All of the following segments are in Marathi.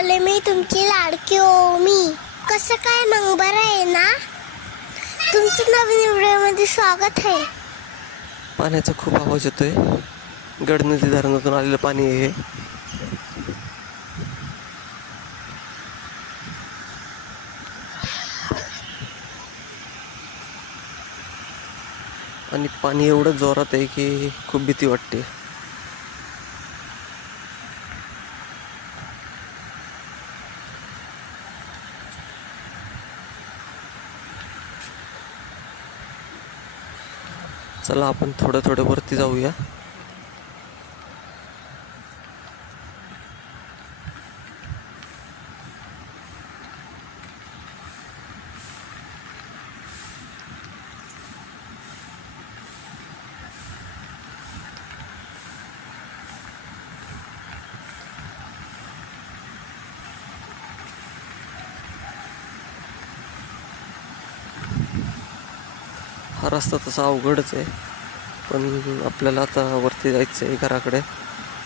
आले मी तुमची लाडकी ओमी. कसं काय मग? बरं आहे ना? तुमचं नवीन व्हिडिओमध्ये स्वागत आहे. पाण्याचा खूप आवाज येतोय. गड नदी धरणातून आलेलं पाणी आहे आणि पाणी एवढं जोरात आहे की खूप भीती वाटते. चला आपण थोडं थोडं वरती जाऊया. रस्ता तसा अवघडच आहे. पण आपल्याला आता वरती जायचं आहे घराकडे.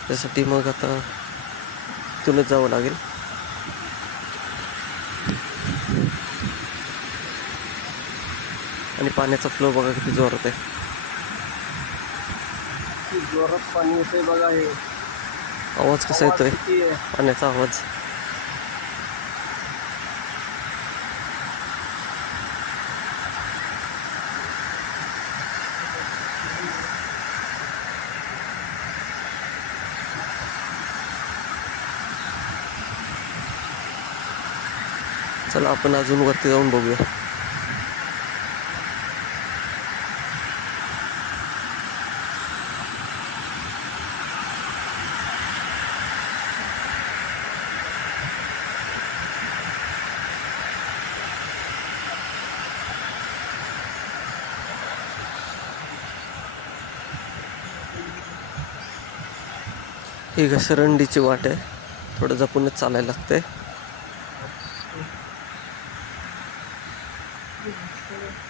त्यासाठी मग आता इथूनच जावं लागेल. आणि पाण्याचा फ्लो बघा किती जोरात आहे. जोरात पाणी येतंय बघा हे. आवाज कसा येतोय? पाण्याचा आवाज. चला आपण अजून वरती जाऊन बघूया. ही घसरंडीची वाट आहे. थोडं जपूनच चालायला लागतंय.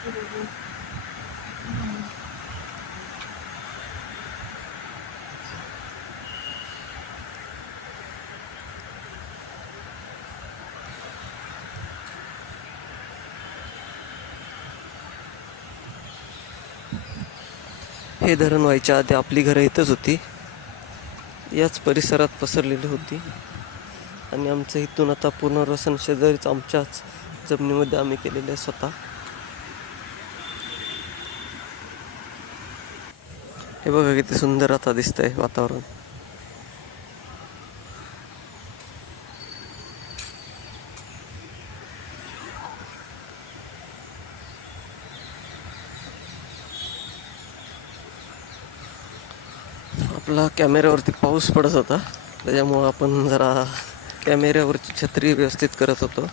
हे धरण व्हायच्या आधी आपली घरं इथंच होती. याच परिसरात पसरलेली होती. आणि आमचं इथून आता पुनर्वसन शेजारीच आमच्याच जमिनीमध्ये आम्ही केलेलं आहे स्वतः. हे बघा किती सुंदर आता दिसतंय वातावरण. आपला कॅमेऱ्यावरती पाऊस पडत होता. त्याच्यामुळं आपण जरा कॅमेऱ्यावरची छत्री व्यवस्थित करत होतो.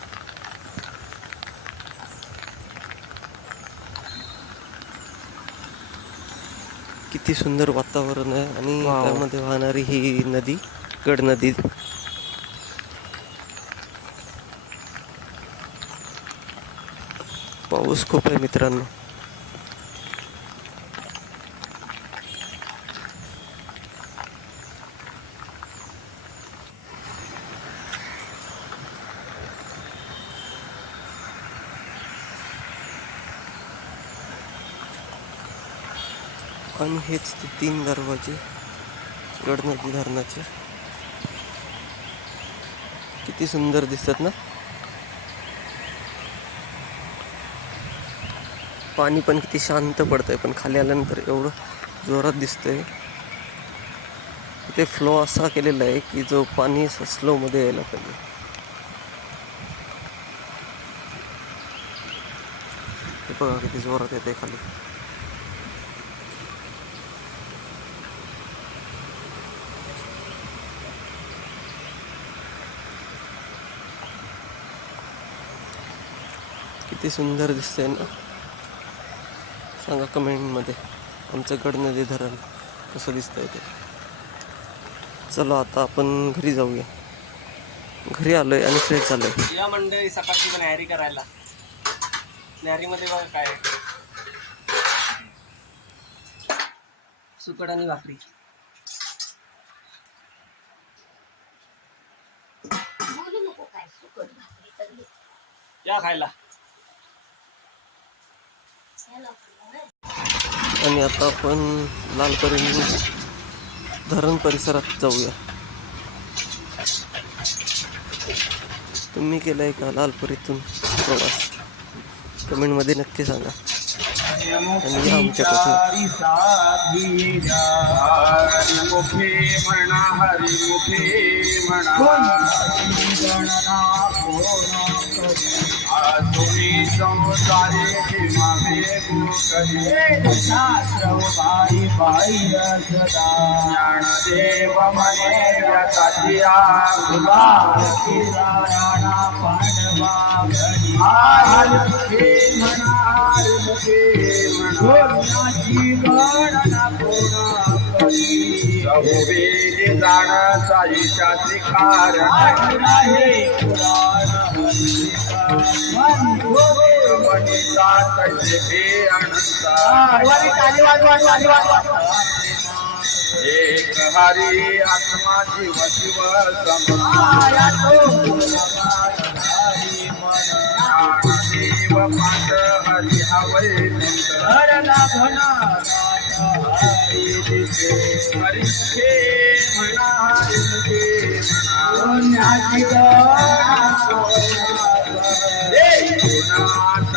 किती सुंदर वातावरण आहे आणि. त्यामध्ये वाहणारी ही नदी गड नदी पाऊस खूप आहे मित्रांनो आणि हेच ते तीन दरवाजे गडनदी धरणाचे. किती सुंदर दिसतात ना. पाणी पण किती शांत पडतंय पण खाली आल्यानंतर एवढं जोरात दिसतंय. ते फ्लो असा केलेला आहे की जो पाणी स्लो मध्ये यायला पाहिजे. हे बघा किती जोरात येते खाली. किती सुंदर दिसतंय ना. सांगा कमेंटमध्ये. आमचं गड नदी धरण कसं दिसतंय ते. चलो आता आपण घरी जाऊया. घरी आलोय आणि फ्रेश झालोय. या मंडळी सकाळची पण करायला. तयारीमध्ये बघा काय सुकट आणि भाकरी. या खायला. आणि आता आपण लालपरी धरण परिसरात जाऊया. तुम्ही केलाय का लालपरीतून प्रवास? कमेंटमध्ये नक्की सांगा. आणि या म्हणा हरिमुखे म्हणा संसारे मागे गुरु शास्त्रवाई बाई सदा ज्ञानदेव मने व्यताचिया किराणा पांडवा हरिमुखे म्हणा हरिमुखे म्हणा गणना वेद जाण साईच्या शिकार मनीचा तसे एक हरी आत्मा जीव शिव देव पाठ हरी हवै हरिखे म्हणा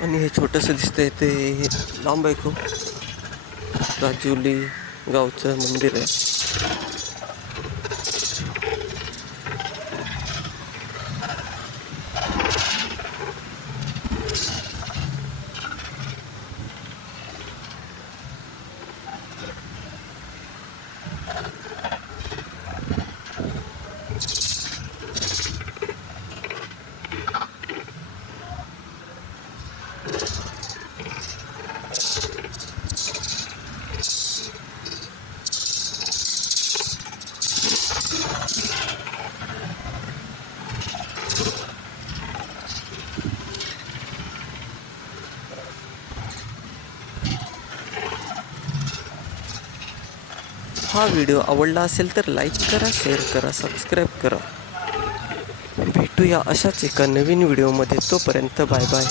आणि हे छोटंसं दिसतंय ते हे लांब आहे खूप. राजुली गावचं मंदिर आहे. हा व्हिडिओ आवडला असेल तर लाईक करा शेअर करा सबस्क्राईब करा. भेटूया अशाच एका नवीन व्हिडिओमध्ये. तोपर्यंत बाय बाय.